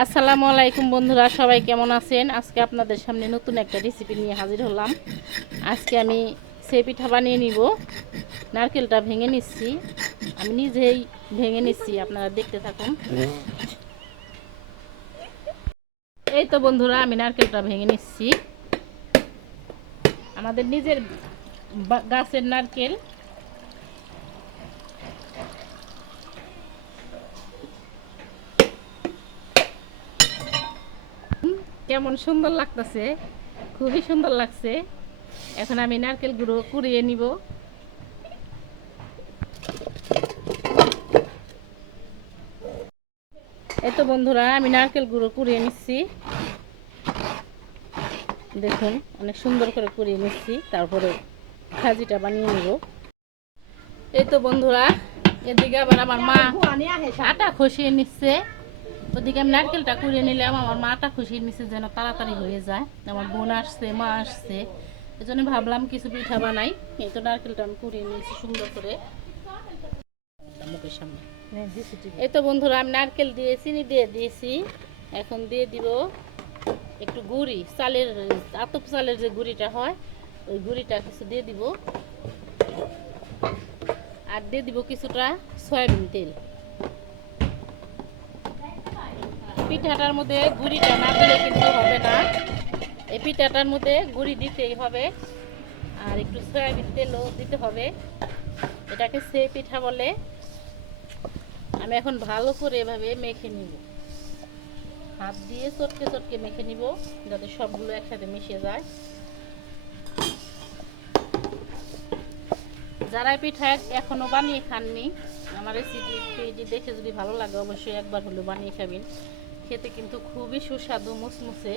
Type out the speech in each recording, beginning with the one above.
আসসালামু আলাইকুম বন্ধুরা, সবাই কেমন আছেন? আজকে আপনাদের সামনে নতুন একটা রেসিপি নিয়ে হাজির হলাম। আজকে আমি সেই পিঠা বানিয়ে নিব। নারকেলটা ভেঙে নিচ্ছি, আমি নিজেই ভেঙে নিচ্ছি, আপনারা দেখতে থাকুন। এই তো বন্ধুরা, আমি নারকেলটা ভেঙে নিচ্ছি। আমাদের নিজের গাছের নারকেল। কেমন সুন্দর লাগতেছে, খুবই সুন্দর লাগছে। এখন আমি নারকেল গুঁড়ো কুড়িয়ে নিব। এই তো বন্ধুরা, আমি নারকেল গুঁড়ো কুড়িয়ে নিচ্ছি। দেখুন, অনেক সুন্দর করে কুড়িয়ে নিচ্ছি। তারপরে খাজিটা বানিয়ে নিব। এই তো বন্ধুরা, এদিকে আবার আমার মা আটা খসিয়ে নিচ্ছে। ওদিকে আমি নারকেলটা কুড়িয়ে নিলাম, আমার মা আটা খসিয়ে নিচ্ছে যেন তাড়াতাড়ি হয়ে যায়। আমার বোন আসছে, মা আসছে, এই জন্য ভাবলাম কিছু পিঠা বানাই। এই তো নারকেলটা আমি কুড়িয়ে নিয়েছি সুন্দর করে মুখের সামনে। এই তো বন্ধুরা, আমি নারকেল দিয়ে চিনি দিয়ে দিয়েছি। এখন দিয়ে দিব একটু গুড়ি, চালের আতপ চালের যে গুড়িটা হয়, ওই গুড়িটা কিছু দিয়ে দিব। আর দিয়ে দিব কিছুটা সয়াবিন তেল। পিঠাটার মধ্যে গুড়িটা না দিলে কিন্তু হবে না, এই পিঠাটার মধ্যে গুড়ি দিতেই হবে। আর একটু সয়াবিন তেলও দিতে হবে। এটাকে সে পিঠা বলে। আমি এখন ভালো করে এভাবে মেখে নিব, হাত দিয়ে চটকে চটকে মেখে নিব, যাতে সবগুলো একসাথে মিশে যায়। যারা পিঠা এখনো বানিয়ে খাননি, আমার রেসিপি দেখে যদি ভালো লাগে অবশ্যই একবার হলেও বানিয়ে খাবেন। খেতে কিন্তু খুবই সুস্বাদু, মুসমুসে।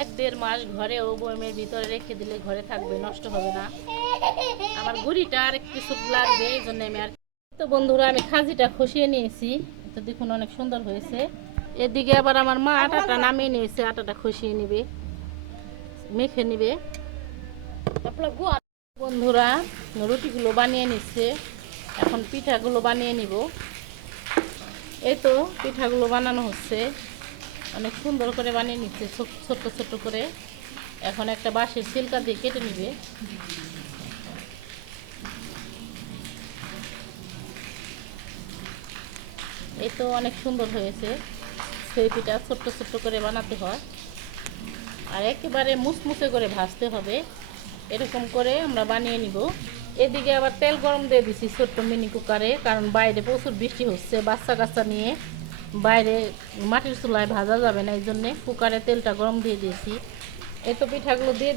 1-1.5 মাস ঘরেও বয়মের ভিতরে রেখে দিলে ঘরে থাকবে, নষ্ট হবে না। আমার গুড়িটা আর কিছু লাগবে, এই জন্য আমি আর তো বন্ধুরা, আমি খাজিটা খসিয়ে নিয়েছি। তো দেখুন, অনেক সুন্দর হয়েছে। এদিকে আবার আমার মা আটাটা নামিয়ে নিয়েছে, আটাটা খসিয়ে নিবে, মেখে নিবে। বন্ধুরা, রুটিগুলো বানিয়ে নিচ্ছে, এখন পিঠাগুলো বানিয়ে নিব। এই তো পিঠাগুলো বানানো হচ্ছে, অনেক সুন্দর করে বানিয়ে নিচ্ছে ছোট্ট ছোট্ট করে। এখন একটা বাঁশের ছিলকা দিয়ে কেটে নিবে। এই তো অনেক সুন্দর হয়েছে। সেই পিঠা ছোট্ট ছোট্ট করে বানাতে হয়, আর একেবারে মুসমুসে করে ভাজতে হবে। এরকম করে আমরা বানিয়ে নিব। এদিকে আবার তেল গরম দিয়ে দিছি ছোট্ট মিনি কুকারে, কারণ বাইরে প্রচুর বৃষ্টি হচ্ছে, বাচ্চা কাচ্চা নিয়ে বাইরে মাটির চুলায় ভাজা যাবে না, এই জন্যে কুকারে তেলটা গরম দিয়ে দিয়েছি। এই তো পিঠাগুলো দিয়ে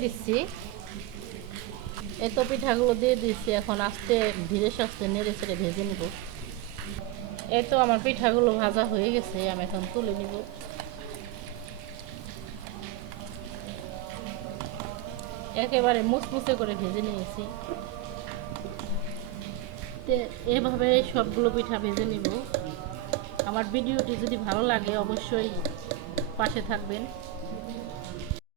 দিচ্ছি। এখন আস্তে ধীরে সুস্থে নেড়ে চেড়ে ভেজে নিব। এই তো আমার পিঠাগুলো ভাজা হয়ে গেছে, আমি এখন তুলে নিব। একেবারে মুচমুচে করে ভেজে নিয়েছি। এভাবে সবগুলো পিঠা ভেজে নিব। আমার ভিডিওটি যদি ভালো লাগে অবশ্যই পাশে থাকবেন।